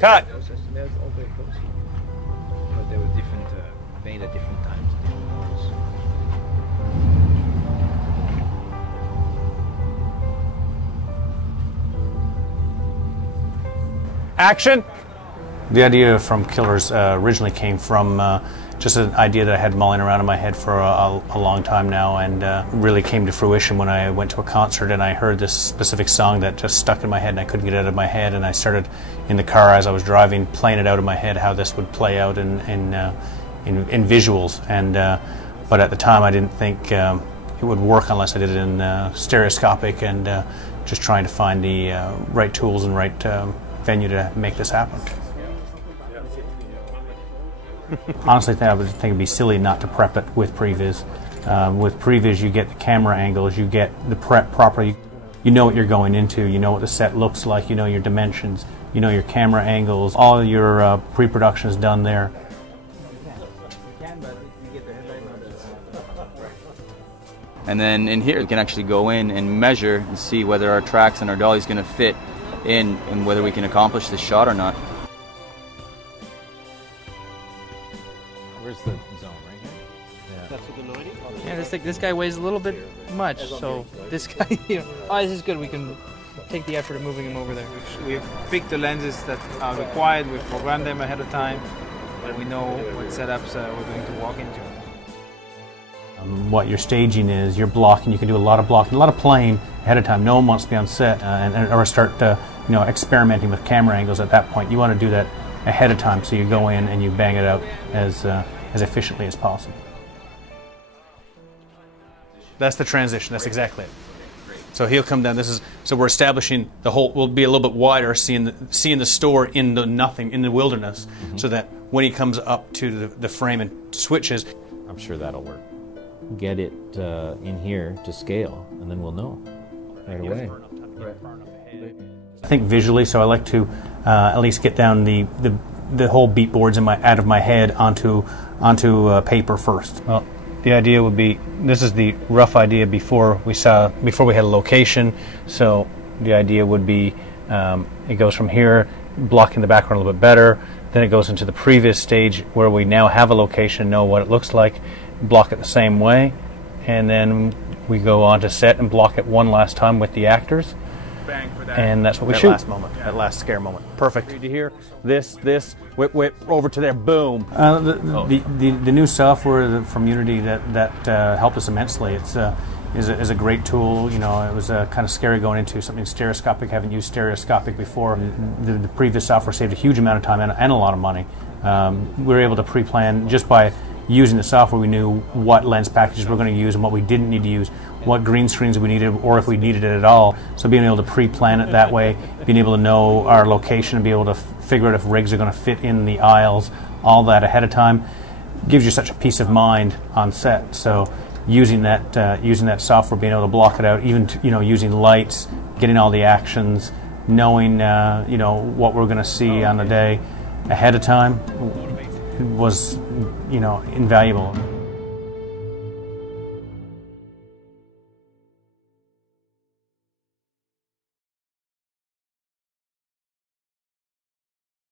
Cut. Those estimates all very close. But they were different, made at different times, different models. Action. The idea from Killers originally came from just an idea that I had mulling around in my head for a long time now, and really came to fruition when I went to a concert and I heard this specific song that just stuck in my head and I couldn't get it out of my head, and I started in the car as I was driving playing it out in my head how this would play out in visuals, and but at the time I didn't think it would work unless I did it in stereoscopic, and just trying to find the right tools and right venue to make this happen. Honestly, I would think it'd be silly not to prep it with previs. With previs, you get the camera angles, you get the prep properly. You know what you're going into, you know what the set looks like, you know your dimensions, you know your camera angles. All your pre-production is done there. And then in here, we can actually go in and measure and see whether our tracks and our dolly is going to fit in and whether we can accomplish this shot or not. Where's the zone? Right here? Yeah. That's what the 90? Yeah, this guy weighs a little bit much, so this guy, oh, this is good. We can take the effort of moving him over there. We've picked the lenses that are required, we've programmed them ahead of time, and we know what setups we're going to walk into. What your staging is, you're blocking. You can do a lot of blocking, a lot of playing ahead of time. No one wants to be on set or start experimenting with camera angles at that point. You want to do that ahead of time, so you go in and you bang it out as efficiently as possible. That's the transition. That's exactly it. So he'll come down. So we're establishing the whole. We'll be a little bit wider, seeing the store in the nothing, in the wilderness, so that when he comes up to the frame and switches, I'm sure that'll work. Get it in here to scale, and then we'll know right away. I think visually, so I like to at least get down the whole beat boards out of my head onto paper first. Well, the idea would be, this is the rough idea before we had a location. So the idea would be it goes from here, blocking the background a little bit better. Then it goes into the previous stage where we now have a location, know what it looks like, block it the same way, and then we go on to set and block it one last time with the actors. Bang for that. And that's what we shoot. Last moment, that last scare moment. Perfect. To hear this, whip, over to there, boom. The new software from Unity that helped us immensely. It's is a great tool. You know, it was kind of scary going into something stereoscopic. Haven't used stereoscopic before. The previous software saved a huge amount of time and a lot of money. We were able to pre-plan just by using the software. We knew what lens packages we're going to use and what we didn't need to use, what green screens we needed, or if we needed it at all. So being able to pre-plan it that way, being able to know our location and be able to figure out if rigs are going to fit in the aisles, all that ahead of time, gives you such a peace of mind on set. So using that software, being able to block it out, even using lights, getting all the actions, knowing what we're going to see on the day ahead of time was invaluable.